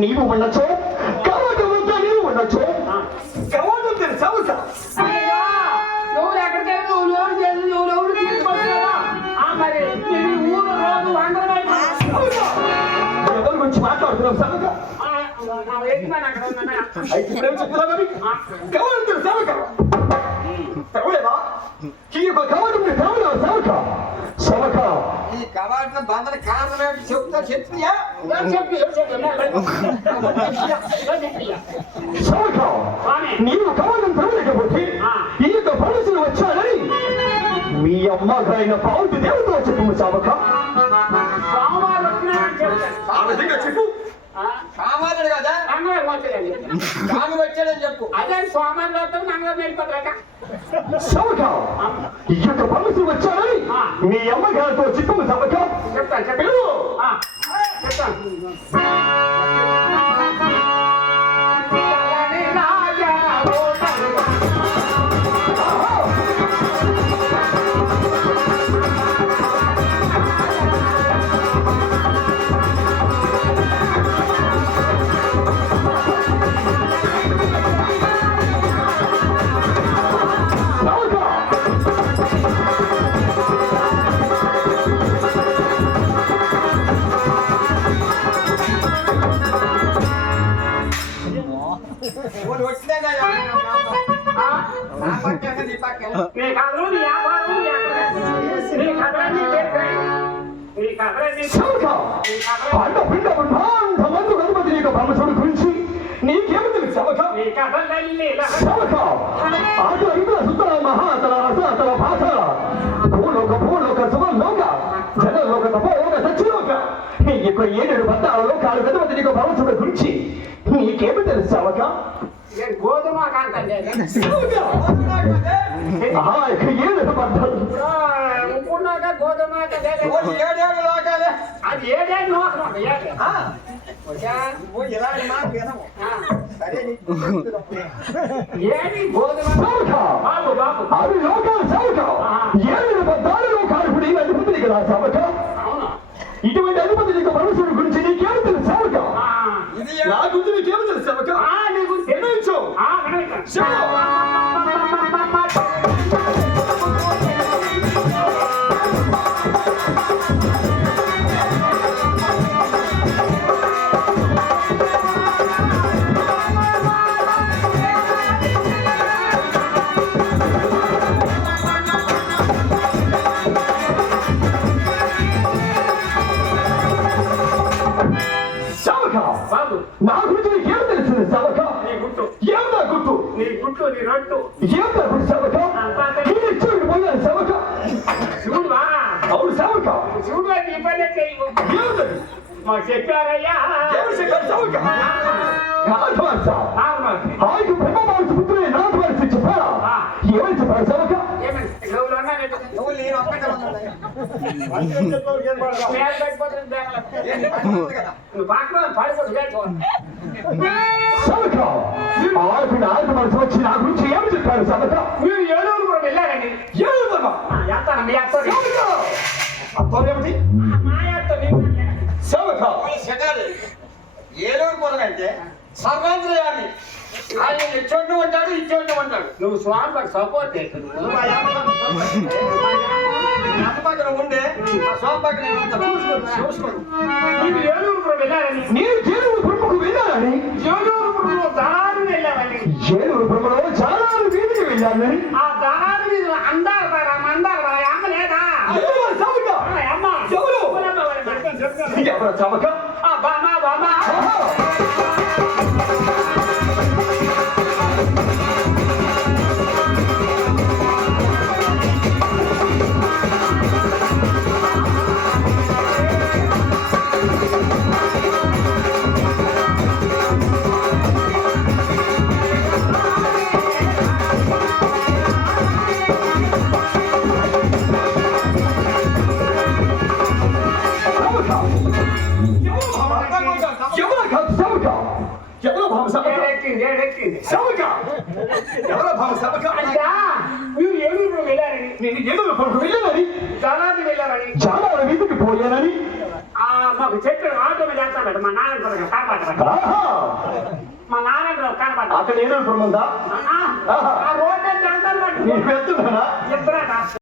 నీవు ఉండొచ్చు, కవాటం నీవు ఉండొచ్చు, కవాటం తెలుసా? సభక అయితే ఇప్పుడేం చెప్తున్నా మరి కావాలంటారు సభక తగలేదా ఈ యొక్క కావాలి కావాలా సభక సభక ఈ కవాటం బందర కారణం చెప్తా చెప్తాయా సభక నీవు కావాలని తగలేకపోతే ఈ యొక్క పోలీసులు వచ్చారని మీ అమ్మగారైన పావుకి దేవుతో చెప్పు సభక ఆ విధంగా చెప్పు సామాన్యుడు కదా స్వామి వచ్చాడని చెప్పు అదే స్వామి వెళ్ళిపోతారట సభక ఈ యొక్క పోలీసులు వచ్చారని మీ అమ్మగారితో చెప్పు సభక చెప్తాను గురించి నీకేమి తెలుసు సభక సభక ఆటల ఇంద్ర సుతల మహాతల రసతల భాషల భూలోక శుభలోక జనలోక తపోలోక సత్యలోక ఇక్కడ 7 బద్దాల లోకాలు గణపతి నీకు భగవంతుడి గురించి నీకేమి తెలుసు సభక గోధుమ కాంతండి 7 బద్దాలు ముక్కున్నాక గోధుమ ఏడేడు లోకాలే అది ఏడేడు నోకం ఏది గోధుమ బాబు బాబు అవి లోకాలు సభక 7 బద్దాల లోకాలు ఇప్పుడు అధిపతి నీకు రా సభక ఇటువంటి అధిపతి నీకు భగవంతుడి గురించి నీకేమి తెలుసు సభక నా గురించి నీకేమి తెలుసు సభక నీకు తెలియచ్చు నా గురించి నీకేం తెలుసు సభక ఏం నా గుట్టు నీ గుట్టు నీ రొట్టు ఏం నా గుట్టు సభక చూడు పోయాను సభక చూడువా అవును సభక చూడు అది ఇబ్బంది ఏమిటది మాకు చెప్పారయ్యా ఎవరు చెప్పారు సభక నాథవాస ఆయనకు బ్రహ్మవాసు పుత్రుడే నాథవాసి చెప్పారా ఏమని చెప్పారు సభక నువ్వు నేను ఒక్కటే సభక ఆయనకు మనసు వచ్చి నా గురించి ఏమి చెప్పారు సభక మీరు ఏలూరు కూడా వెళ్ళారండి అర్థమేమిటి సభక ఏలూరు పొలం అంటే సర్వాంధ్రయాన్ని ఆయన ఇచ్చోండి ఉంటాడు ఇచ్చోండి ఉంటాడు నువ్వు స్వామి సపోర్ట్ నువ్వు మా అమ్మ పక్కన ఉండే మా స్వామి పక్కన చూసుకోడు మీరు ఏలూరు కూడా వెళ్ళారని నేను ఏలూరు బ్రహ్మకు వెళ్ళాలని ఏలూరు కూడా దారాలు వెళ్ళామని ఏలూరు బ్రహ్మలో చాలా వీధికి వెళ్ళాలని ఆ దారాలు మీద అందాలు మందాలు అమ్మ లేదా సభక అమ్మ ఎవరు సభక బామా బామా ఎవరో భావ సభక మీరు ఏలూరు వెళ్ళారని నేను ఏలూరు వెళ్ళానని జానాది వెళ్ళారని చాలా వీధికి పోయానని మాకు చెప్పాడు ఆటో మీద చేస్తాడు మా నాన్న కాపాడు మా నాన్న కాపాడు అక్కడ ఏలూరు ఉందా ఆ రోడ్డు నేను వెళ్తున్నానా చెప్తారా